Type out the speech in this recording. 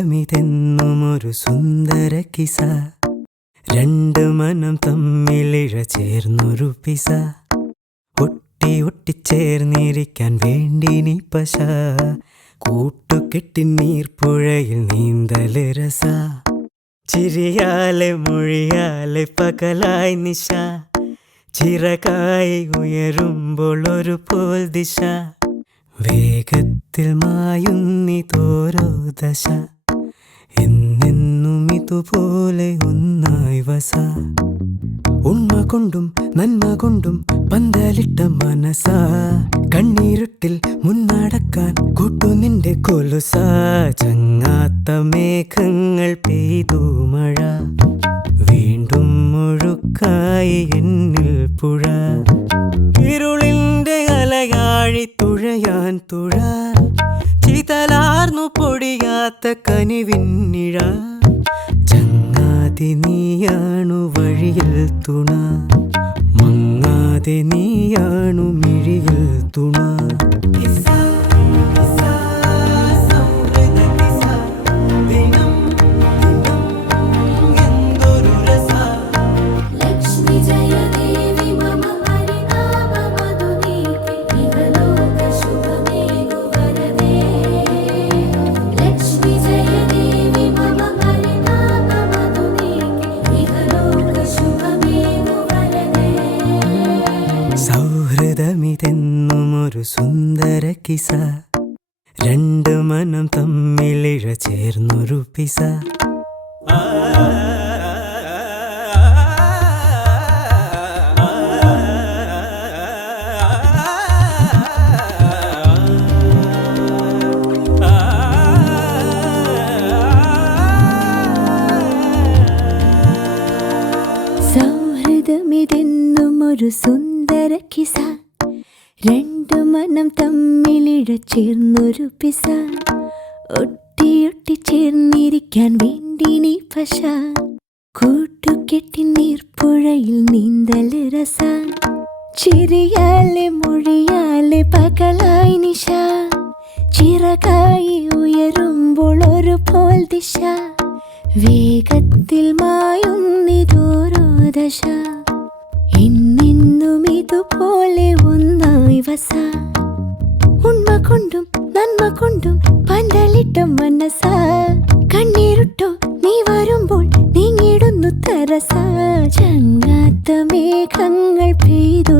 സൗഹൃദമിതെന്നുമൊരു സുന്ദര കിസ, രണ്ട് മനം തമ്മിലിഴ ചേർന്നൊരു പിസ, ഒട്ടി ഒട്ടിച്ചേർന്നിരിക്കാൻ വേണ്ടി നീ പശ, കൂട്ടുകെട്ടി നീർപ്പുഴയിൽ നീന്തല് രസ, ചിരിയാലെ മൊഴിയാലെ പകലായി നിശ, ചിറകായി ഉയരുമ്പോൾ ഒരു പോൽ ദിശ, വേഗത്തിൽ മായുന്നിതോരോ ദശ, എന്നെന്നും ഇതുപോലെ ഒന്നായി വസ, ഉണ്മ കൊണ്ടും നന്മ കൊണ്ടും പന്തലിട്ട മനസ, കണ്ണീരുട്ടിൽ മുന്നടക്കാൻ കൂട്ടു നിന്റെ കൊലുസ, ചങ്ങാത്ത മേഘങ്ങൾ പെയ്തു മഴ, വീണ്ടും മുഴുക്കായി എന്നിൽ പുഴ, ഇരുളിന്റെ അലയാഴി തുഴയാൻ തുഴ, ചിതലാർന്നു പൊടിയാത്ത കനിവിന്നിഴ, ചങ്ങാതി നീയാണു വഴിയിൽ തുണ, മങ്ങാതെ നീയാണു മിഴിയിൽ തുണ. സൗഹൃദമിതെന്നുമൊരു സുന്ദര കിസ, രണ്ട് മനം തമ്മിലിഴ ചേർന്നൊരു പിസ. സൗഹൃദമിതെന്നുമൊരു സുന്ദര കിസ, രണ്ടു മനം തമ്മിലിഴ ചേർന്നൊരു പിസ, ഒട്ടിയൊട്ടി ചേർന്നിരിക്കാൻ വേണ്ടി നീ പശ, കൂട്ടുകെട്ടി നീർപ്പുഴയിൽ നീന്തല് രസ, ചിരിയാലെ മൊഴിയാലെ പകലായി നിശ, ചിറകായി ഉയരുമ്പോൾ ഒരു പോൽ ദിശ, വേഗത്തിൽ മായുന്നിതോരോ ദശ, എന്നെന്നും ഇതുപോലെ ഒന്നായി വസ, ഉണ്മ കൊണ്ടും നന്മ കൊണ്ടും പന്തലിട്ട മനസ, കണ്ണീരുട്ടോ നീ വരുമ്പോൾ നീങ്ങിടുന്നു തരസ, ചങ്ങാത്ത മേഘങ്ങൾ പെയ്തു